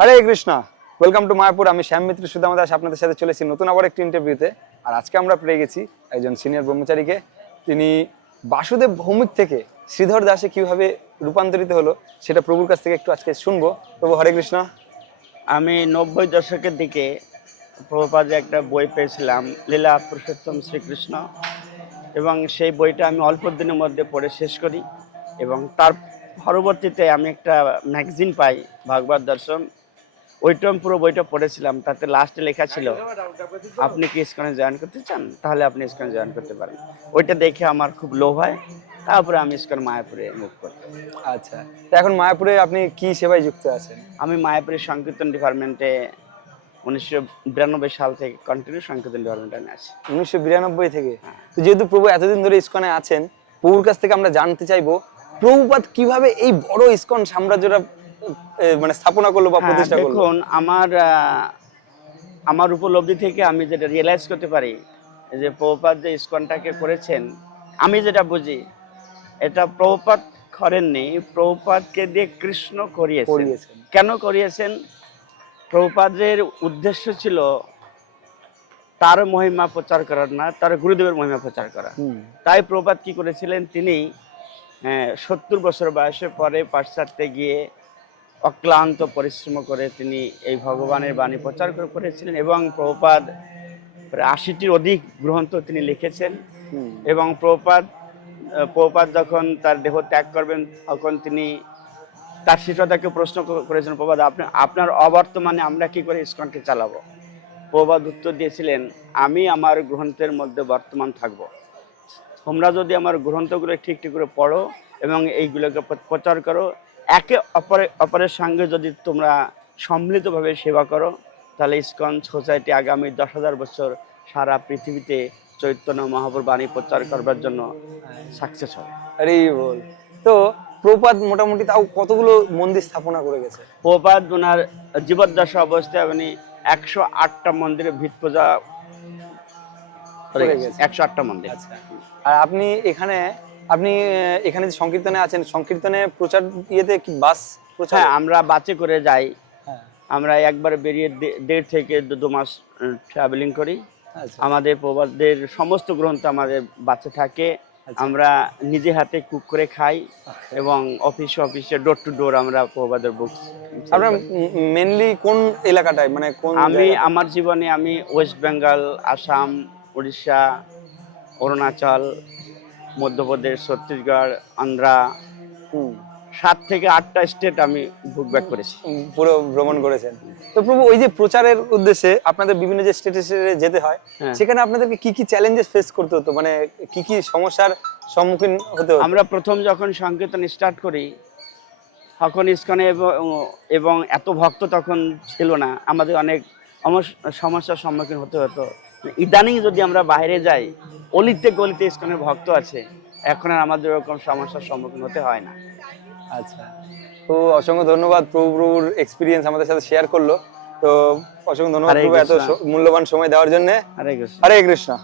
Hare Krishna welcome to Mayapur আমি শ্যাম মিত্র সুদামা দাস, আপনাদের সাথে চলেছি নতুন আবার একটি ইন্টারভিউতে আর আজকে আমরা পেয়ে গেছি একজন সিনিয়র ব্রহ্মচারীকে। তিনি বাসুদেব ভৌমিক থেকে শ্রীধর দাসে কীভাবে রূপান্তরিত হলো, সেটা প্রভুর কাছ থেকে একটু আজকে শুনব। প্রভু হরে কৃষ্ণ। আমি নব্বই দশকের দিকে প্রভুপাদে একটা বই পেয়েছিলাম, লীলা পুরুষোত্তম শ্রীকৃষ্ণ। এবং সেই বইটা আমি অল্প দিনের মধ্যে পড়ে শেষ করি। এবং তার পরবর্তীতে আমি একটা ম্যাগজিন পাই, ভাগবত দর্শন। ওইটা আমি পুরো বইটা পড়েছিলাম তাতে লাস্টে লেখা ছিল আপনি কি ইস্কনে জয়েন করতে চান? তাহলে আপনি ইস্কনে জয়েন করতে পারেন। ওইটা দেখে আমার খুব লোভ হয় তারপরে আমি ইস্কন মায়াপুরে মুখ করি আচ্ছা তো এখন মায়াপুরে আপনি কি সেবায় যুক্ত আছেন? আমি মায়াপুরের সংকীর্তন ডিপার্টমেন্টে উনিশশো বিরানব্বই সাল থেকে কন্টিনিউ সংকীর্তন ডিপার্টমেন্টে আমি আছি। উনিশশো বিরানব্বই থেকে? তো যেহেতু প্রভু এতদিন ধরে ইস্কনে আছেন প্রভুর কাছ থেকে আমরা জানতে চাইব প্রভুপাদ কীভাবে এই বড় ইস্কন সাম্রাজ্যটা মানে স্থাপনা করল বা হ্যাঁ, প্রতিষ্ঠা করল? দেখুন আমার আমার উপলব্ধি থেকে আমি যেটা রিয়েলাইজ করতে পারি যে প্রভুপাত যে ইস্কনটাকে করেছেন আমি যেটা বুঝি এটা প্রভুপাত করেননি প্রভুপাতকে দিয়ে কৃষ্ণ করিয়েছেন। কেন করিয়েছেন? প্রভুপাদের উদ্দেশ্য ছিল তার মহিমা প্রচার করার না তার গুরুদেবের মহিমা প্রচার করা। তাই প্রপাত কি করেছিলেন? তিনি সত্তর বছর বয়সে পরে পাশ্চাত্যে গিয়ে অক্লান্ত পরিশ্রম করে তিনি এই ভগবানের বাণী প্রচার করেছিলেন এবং প্রভুপাদ প্রায় আশিটির অধিক গ্রন্থ তিনি লিখেছেন। এবং প্রপাত প্রপাত যখন তার দেহ ত্যাগ করবেন তখন তিনি তার শিষ্যতাকে প্রশ্ন করেছেন প্রবাদ আপনি আপনার অবর্তমানে আমরা কি করে ইস্কনকে চালাবো? প্রবাদ উত্তর দিয়েছিলেন আমি আমার গ্রন্থের মধ্যে বর্তমান থাকব। তোমরা যদি আমার গ্রন্থগুলো ঠিক ঠিক করে পড়ো এবং এইগুলোকে প্রচার করো একে অপরে অপরের সঙ্গে যদি তোমরা সম্মিলিতভাবে সেবা করো তাহলে ইস্কন সোসাইটি আগামী দশ হাজার বছর সারা পৃথিবীতে চৈতন্য মহাপুর বাণী প্রচার করবার জন্য সাকসেস হবে। আরে বল। তো প্রপাত মোটামুটি তাও কতগুলো মন্দির স্থাপনা করে গেছে? প্রপাত ওনার জীবদ্দশা অবস্থায় উনি একশো আটটা মন্দিরে ভিত পূজা। একশো আটটা মন্দির। আচ্ছা। আর আপনি এখানে আপনি এখানে যে সংকীর্তনে আছেন সংকীর্তনে প্রচার ইয়েতে কি বাস প্রচার? হ্যাঁ আমরা বাসে করে যাই। হ্যাঁ। আমরা একবার বেরিয়ে দেড় থেকে দু- মাস ট্রাভেলিং করি। আচ্ছা। আমাদের প্রবাদদের সমস্ত গ্রন্থ আমাদের বাচ্চা থাকে। আচ্ছা। আমরা নিজে হাতে কুক করে খাই এবং অফিসে অফিসে ডোর টু ডোর আমরা প্রবাদের বুক আপনার মেনলি কোন এলাকাটায়? মানে কোন আমি আমার জীবনে আমি ওয়েস্ট বেঙ্গল আসাম উড়িষ্যা অরুণাচল মধ্যপ্রদেশ ছত্তিশগড় আন্ধ্রা সাত থেকে আটটা স্টেট আমি বুক ব্যাক করেছি। পুরো ভ্রমণ করেছেন। তো প্রভু ওই যে প্রচারের উদ্দেশ্যে আপনাদের বিভিন্ন যে স্টেটে যেতে হয় হ্যাঁ। সেখানে আপনাদেরকে কি কি চ্যালেঞ্জেস ফেস করতে হতো? মানে কি কি সমস্যার সম্মুখীন হতে হতো? আমরা প্রথম যখন সংকীর্তন স্টার্ট করি তখন ইস্কনে এবং এত ভক্ত তখন ছিল না। আমাদের অনেক সমস্যার সম্মুখীন হতে হতো। ইদানিং যদি আমরা বাইরে যাই অলিতে গলিতে ইস্কনের ভক্ত আছে এখন আর আমাদের ওরকম সমস্যার সম্মুখীন হতে হয় না। আচ্ছা। তো অসংখ্য ধন্যবাদ প্রভু প্রভুর এক্সপিরিয়েন্স আমাদের সাথে শেয়ার করল। তো অসংখ্য ধন্যবাদ প্রভু এত মূল্যবান সময় দেওয়ার জন্য। হরে কৃষ্ণ। হরে কৃষ্ণ।